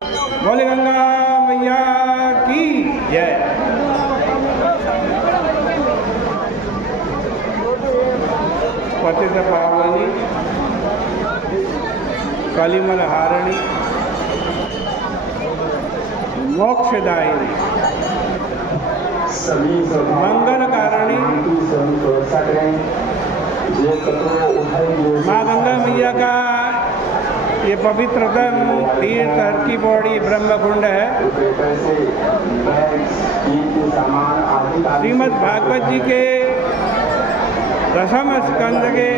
बोले गंगा मैया की जय। पतित पावनी कलिमल हारिणी मोक्षदायिनी मंगल कारिणी माँ गंगा मैया का ये पवित्रतम तीर्थ हर की पौड़ी ब्रह्मकुंड है। श्रीमद् भागवत जी के दशम स्कंद के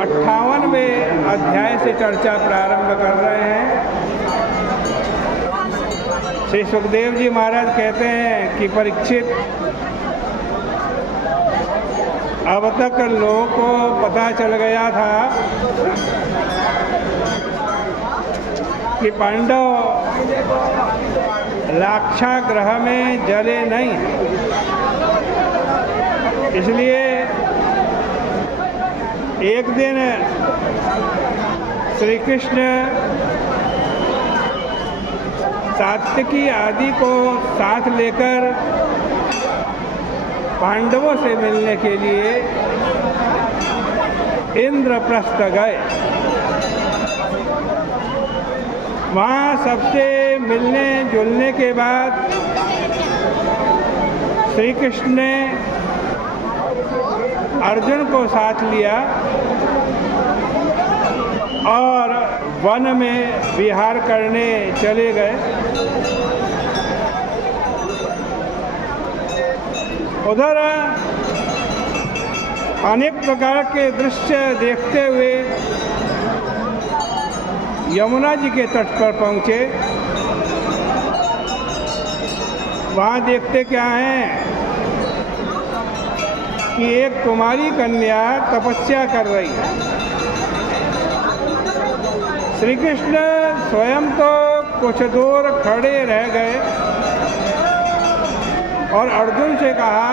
58वें अध्याय से चर्चा प्रारंभ कर रहे हैं। श्री सुखदेव जी महाराज कहते हैं कि परीक्षित, अब तक लोगों को पता चल गया था कि पांडव लाक्षागृह में जले नहीं, इसलिए एक दिन श्री कृष्ण सात्विकी आदि को साथ लेकर पांडवों से मिलने के लिए इंद्रप्रस्थ गए। वहाँ सबसे मिलने जुलने के बाद श्री कृष्ण ने अर्जुन को साथ लिया और वन में विहार करने चले गए। उधर अनेक प्रकार के दृश्य देखते हुए यमुना जी के तट पर पहुँचे। वहाँ देखते क्या हैं कि एक कुमारी कन्या तपस्या कर रही है। श्री कृष्ण स्वयं तो कुछ दूर खड़े रह गए और अर्जुन से कहा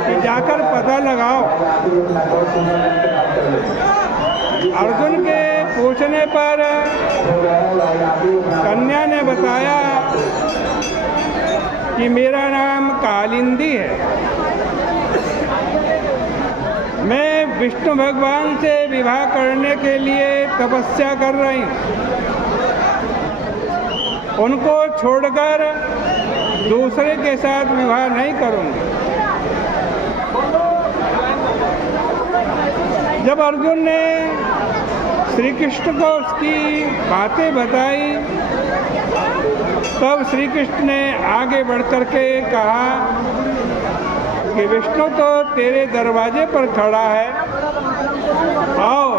कि जाकर पता लगाओ। अर्जुन के पूछने पर कन्या ने बताया कि मेरा नाम कालिंदी है, मैं विष्णु भगवान से विवाह करने के लिए तपस्या कर रही हूँ। उनको छोड़कर दूसरे के साथ विवाह नहीं करूंगी। जब अर्जुन ने श्री कृष्ण को उसकी बातें बताई, तब श्री कृष्ण ने आगे बढ़कर के कहा कि विष्णु तो तेरे दरवाजे पर खड़ा है, आओ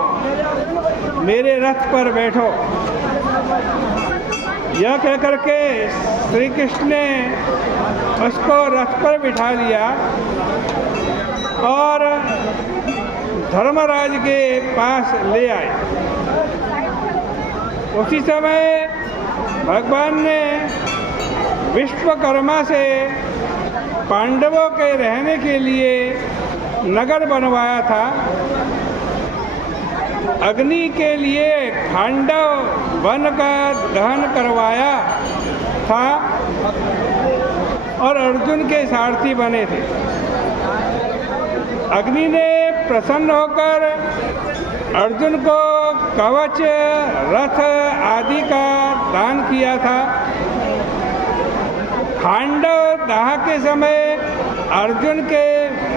मेरे रथ पर बैठो। यह कहकर के श्री कृष्ण ने उसको रथ पर बिठा लिया और धर्मराज के पास ले आए। उसी समय भगवान ने विश्वकर्मा से पांडवों के रहने के लिए नगर बनवाया था। अग्नि के लिए खांडव वन का दहन करवाया था और अर्जुन के सारथी बने थे। अग्नि ने प्रसन्न होकर अर्जुन को कवच, रथ आदि का दान किया था। खांडव दाह के समय अर्जुन के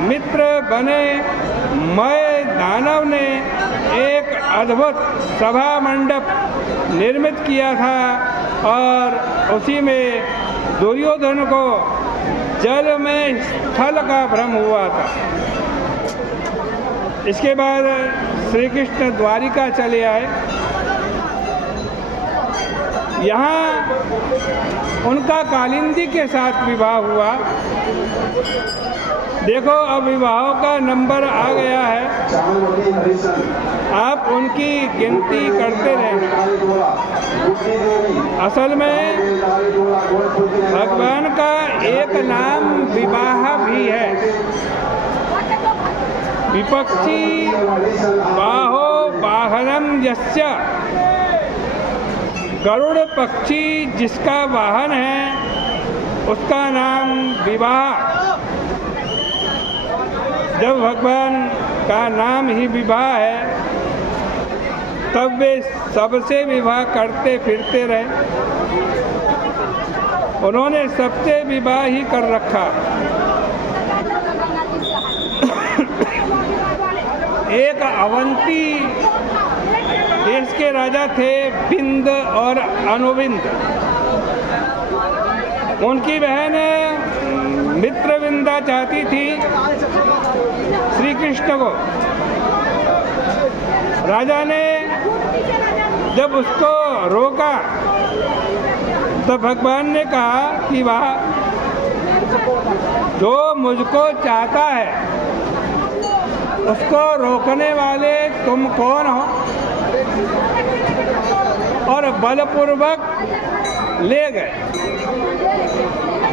मित्र बने मय दानव ने एक अद्भुत सभा मंडप निर्मित किया था और उसी में दुर्योधन को जल में स्थल का भ्रम हुआ था। इसके बाद श्री कृष्ण द्वारिका चले आए। यहाँ उनका कालिंदी के साथ विवाह हुआ। देखो, अब विवाहों का नंबर आ गया है, आप उनकी गिनती करते रहना। असल में भगवान का एक नाम विवाह भी है। विपक्षी बाहो बाह यस्य, गरुड़ पक्षी जिसका वाहन है उसका नाम विवाह। जब भगवान का नाम ही विवाह है तब वे सबसे विवाह करते फिरते रहे। उन्होंने सबसे विवाह ही कर रखा। एक अवंती देश के राजा थे बिंद और अनुबिंद। उनकी बहन मित्रविंदा चाहती थी श्री कृष्ण को। राजा ने जब उसको रोका तो भगवान ने कहा कि वाह, जो मुझको चाहता है उसको रोकने वाले तुम कौन हो? और बलपूर्वक ले गए।